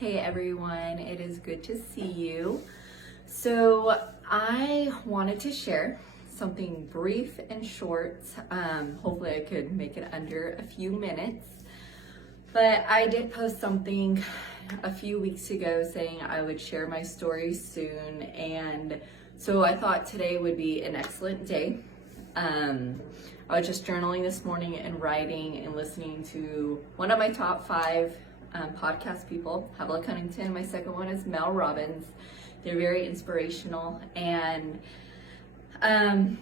Hey everyone, it is good to see you. So I wanted to share something brief and short. Hopefully I could make it under a few minutes. But I did post something a few weeks ago saying I would share my story soon. And so I thought today would be an excellent day. I was just journaling this morning and writing and listening to one of my top five podcast people, Havilah Cunnington. My second one is Mel Robbins. They're very inspirational. And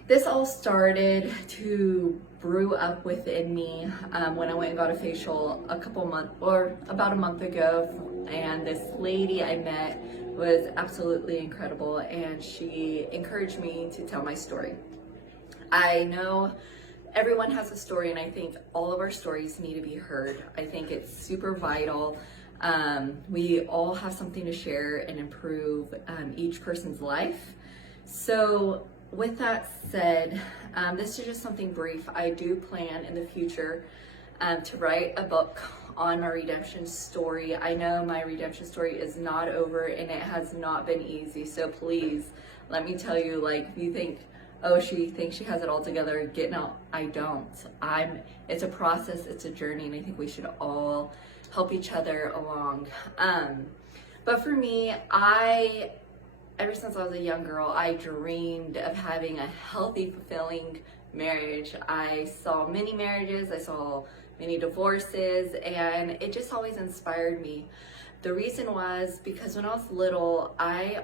this all started to brew up within me when I went and got a facial about a month ago. And this lady I met was absolutely incredible, and she encouraged me to tell my story. I know everyone has a story, and I think all of our stories need to be heard. I think it's super vital. We all have something to share and improve each person's life. So with that said, this is just something brief. I do plan in the future to write a book on my redemption story. I know my redemption story is not over, and it has not been easy. So please, let me tell you, if you think, oh, she thinks she has it all together, no, I don't. It's a process, it's a journey, and I think we should all help each other along. But for me, ever since I was a young girl, I dreamed of having a healthy, fulfilling marriage. I saw many marriages, I saw many divorces, and it just always inspired me. The reason was because when I was little, I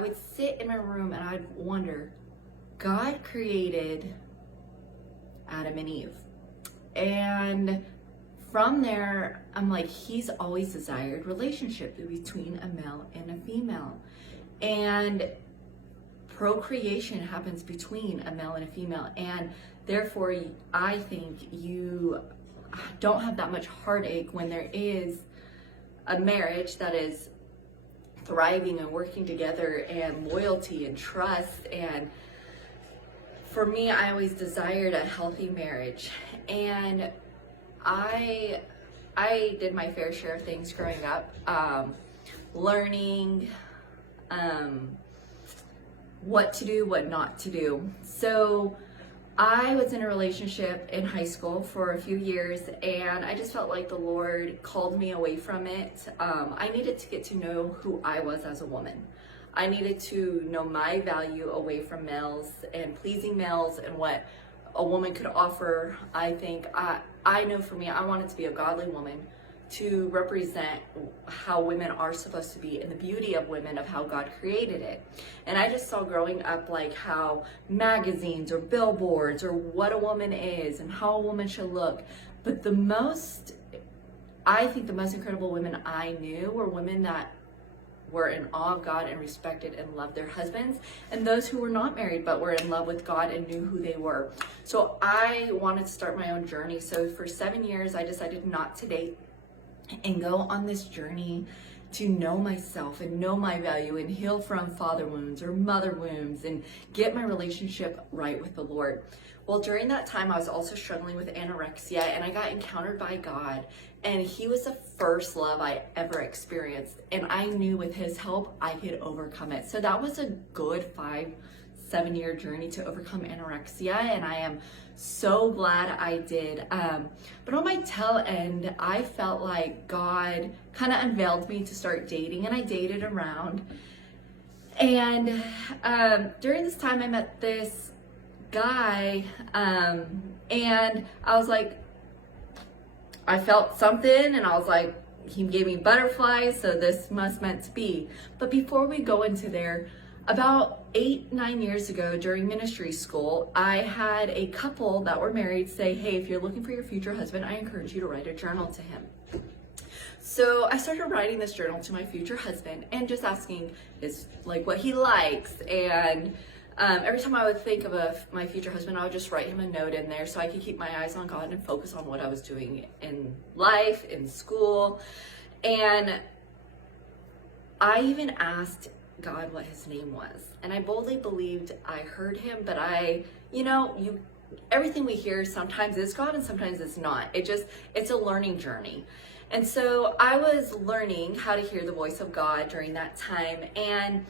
would sit in my room and I'd wonder, God created Adam and Eve. And from there, I'm like, he's always desired relationship between a male and a female. And procreation happens between a male and a female. And therefore, I think you don't have that much heartache when there is a marriage that is thriving and working together, and loyalty and trust. And for me, I always desired a healthy marriage, and I did my fair share of things growing up, learning what to do, what not to do. So I was in a relationship in high school for a few years, and I just felt like the Lord called me away from it. I needed to get to know who I was as a woman. I needed to know my value away from males and pleasing males and what a woman could offer. I think I know for me, I wanted to be a godly woman, to represent how women are supposed to be and the beauty of women, of how God created it. And I just saw growing up how magazines or billboards or what a woman is and how a woman should look. But I think the most incredible women I knew were women that were in awe of God and respected and loved their husbands, and those who were not married but were in love with God and knew who they were. So I wanted to start my own journey. So for 7 years, I decided not to date and go on this journey to know myself and know my value and heal from father wounds or mother wounds and get my relationship right with the Lord. Well, during that time, I was also struggling with anorexia, and I got encountered by God, and he was the first love I ever experienced. And I knew with his help, I could overcome it. So that was a good 5-7 year journey to overcome anorexia, and I am so glad I did. But on my tail end, I felt like God kind of unveiled me to start dating, and I dated around. And during this time, I met this guy, and I was like, I felt something, and I was like, he gave me butterflies, so this must meant to be. But before we go into there, about 8-9 years ago during ministry school, I had a couple that were married say, hey, if you're looking for your future husband, I encourage you to write a journal to him. So I started writing this journal to my future husband and just asking what he likes. And every time I would think of my future husband, I would just write him a note in there so I could keep my eyes on God and focus on what I was doing in life, in school. And I even asked God what his name was. And I boldly believed I heard him, but everything we hear sometimes is God and sometimes it's not. It's a learning journey. And so I was learning how to hear the voice of God during that time. And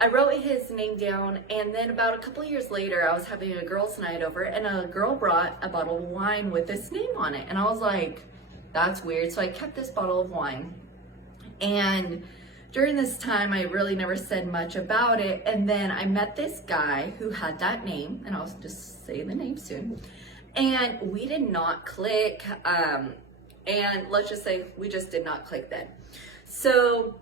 I wrote his name down, and then about a couple of years later, I was having a girls' night over, and a girl brought a bottle of wine with this name on it. And I was like, that's weird. So I kept this bottle of wine. And during this time, I really never said much about it. And then I met this guy who had that name, and I'll just say the name soon. And we did not click. And let's just say we just did not click then. So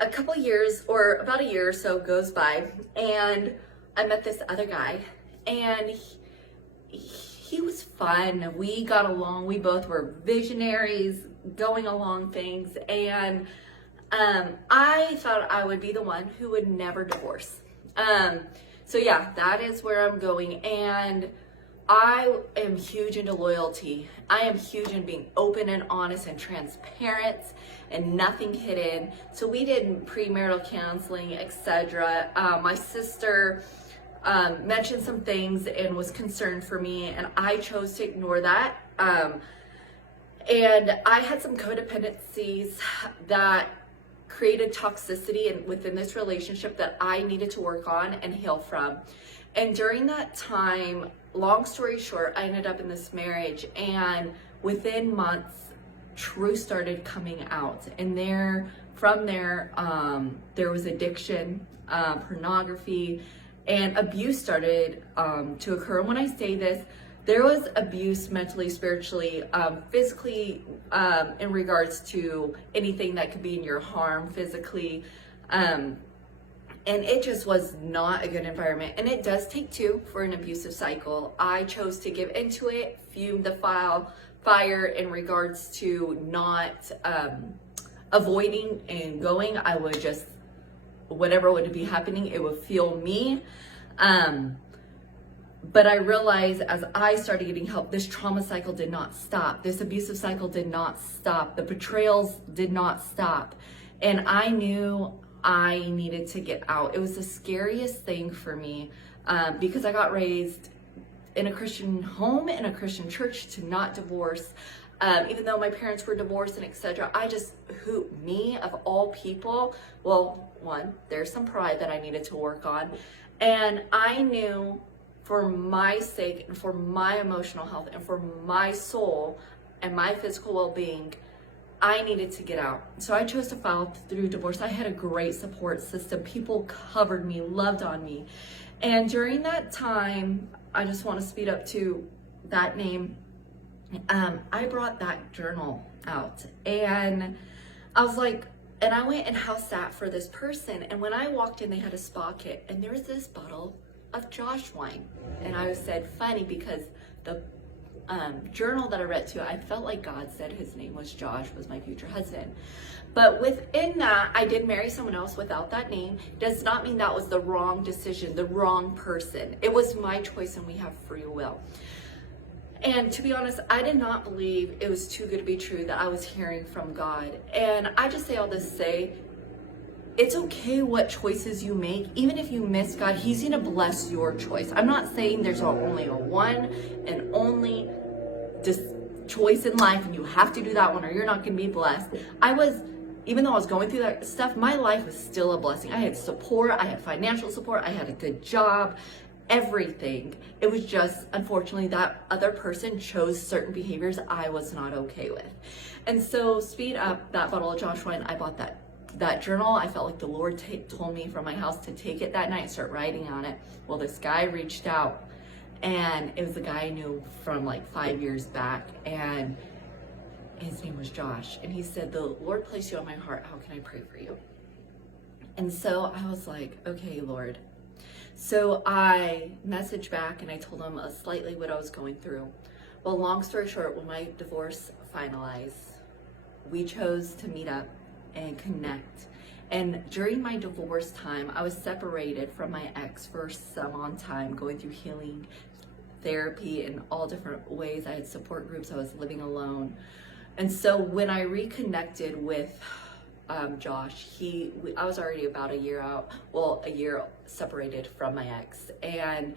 a couple years, or about a year or so goes by, and I met this other guy, and he was fun. We got along. We both were visionaries, going along things, and I thought I would be the one who would never divorce. So yeah, that is where I'm going. And I am huge into loyalty. I am huge in being open and honest and transparent and nothing hidden. So we did premarital counseling, etc. My sister mentioned some things and was concerned for me, and I chose to ignore that. And I had some codependencies that created toxicity within this relationship that I needed to work on and heal from. And during that time, long story short, I ended up in this marriage, and within months, truth started coming out. And from there was addiction, pornography, and abuse started to occur. And when I say this, there was abuse mentally, spiritually, physically, in regards to anything that could be in your harm physically. And it just was not a good environment. And it does take two for an abusive cycle. I chose to give into it, fume the fire in regards to not avoiding and going. I would just, whatever would be happening, it would fuel me. But I realized as I started getting help, this trauma cycle did not stop. This abusive cycle did not stop. The betrayals did not stop. And I knew I needed to get out. It was the scariest thing for me because I got raised in a Christian home, in a Christian church, to not divorce. Even though my parents were divorced and etc. Me of all people, well, one, there's some pride that I needed to work on. And I knew for my sake and for my emotional health and for my soul and my physical well-being, I needed to get out. So I chose to file through divorce. I had a great support system. People covered me, loved on me. And during that time, I just want to speed up to that name. I brought that journal out, and I was like, and I went and house sat for this person. And when I walked in, they had a spa kit, and there was this bottle of Josh wine. And I said, funny, because the journal that I read to, I felt like God said his name was Josh, was my future husband. But within that, I did marry someone else without that name. Does not mean that was the wrong decision, the wrong person. It was my choice, and we have free will. And to be honest, I did not believe it was too good to be true that I was hearing from God. And I just say all this to say, it's okay what choices you make. Even if you miss God, he's going to bless your choice. I'm not saying there's only a one and only choice in life, and you have to do that one or you're not going to be blessed. Even though I was going through that stuff, my life was still a blessing. I had support, I had financial support, I had a good job, everything. It was just, unfortunately, that other person chose certain behaviors I was not okay with. And so, speed up, that bottle of Josh wine, I bought that journal. I felt like the Lord told me from my house to take it that night and start writing on it. Well, this guy reached out, and it was a guy I knew from like 5 years back, and his name was Josh. And he said, the Lord placed you on my heart. How can I pray for you? And so I was like, okay, Lord. So I messaged back and I told him slightly what I was going through. Well, long story short, when my divorce finalized, we chose to meet up and connect. And during my divorce time, I was separated from my ex for some on time, going through healing, therapy, in all different ways. I had support groups. I was living alone. And so when I reconnected with Josh, I was already about a year separated from my ex. And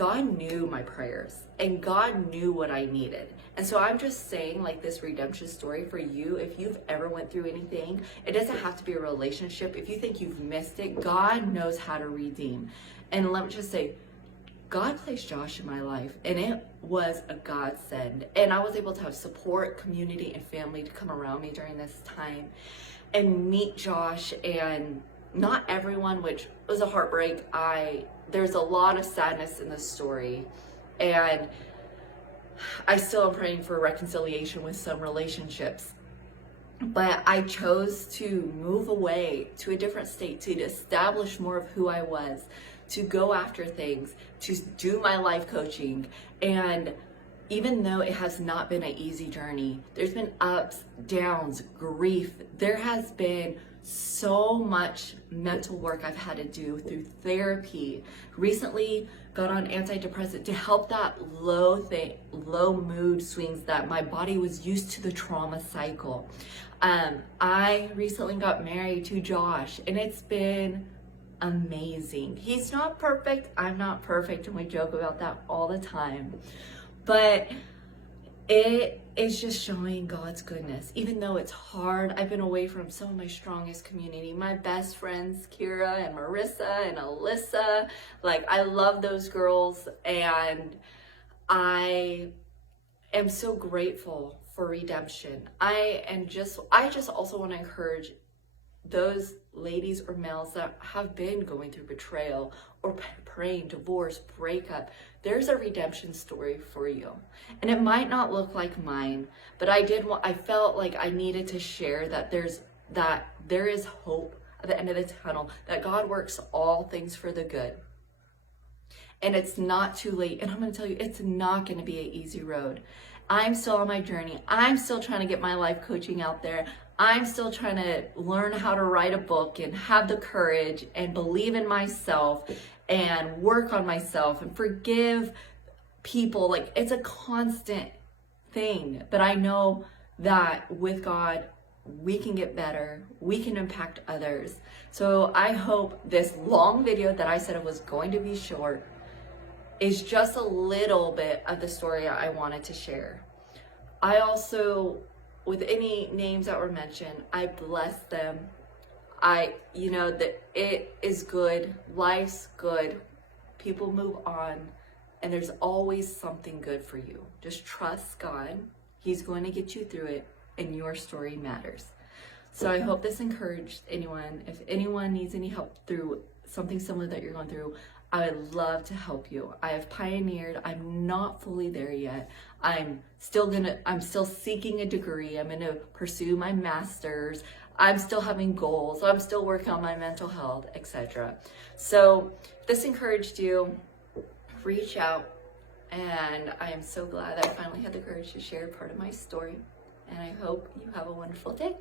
God knew my prayers and God knew what I needed. And so I'm just saying, like, this redemption story for you, if you've ever went through anything, it doesn't have to be a relationship. If you think you've missed it, God knows how to redeem. And let me just say, God placed Josh in my life, and it was a godsend. And I was able to have support, community, and family to come around me during this time and meet Josh. And not everyone, which was a heartbreak. There's a lot of sadness in this story, and I still am praying for reconciliation with some relationships. But I chose to move away to a different state, to establish more of who I was, to go after things, to do my life coaching. And even though it has not been an easy journey, there's been ups, downs, grief. There has been so much mental work I've had to do through therapy. Recently got on antidepressant to help that low mood swings that my body was used to, the trauma cycle. I recently got married to Josh, and it's been amazing. He's not perfect, I'm not perfect, and we joke about that all the time. But it is just showing God's goodness. Even though it's hard, I've been away from some of my strongest community. My best friends, Kira and Marissa and Alyssa. Like, I love those girls, and I am so grateful for redemption. I just also want to encourage those ladies or males that have been going through betrayal or praying, divorce, breakup. There's a redemption story for you. And it might not look like mine, but I felt like I needed to share that there is hope at the end of the tunnel, that God works all things for the good. And it's not too late. And I'm going to tell you, it's not going to be an easy road. I'm still on my journey. I'm still trying to get my life coaching out there. I'm still trying to learn how to write a book and have the courage and believe in myself and work on myself and forgive people. Like, it's a constant thing, but I know that with God, we can get better. We can impact others. So I hope this long video that I said it was going to be short is just a little bit of the story I wanted to share. I also, with any names that were mentioned, I bless them. That it is good. Life's good. People move on, and there's always something good for you. Just trust God. He's going to get you through it, and your story matters. So I hope this encouraged anyone. If anyone needs any help through something similar that you're going through, I would love to help you. I have pioneered. I'm not fully there yet. I'm still seeking a degree. I'm going to pursue my master's. I'm still having goals. I'm still working on my mental health, etc. So if this encouraged you, reach out. And I am so glad that I finally had the courage to share part of my story. And I hope you have a wonderful day.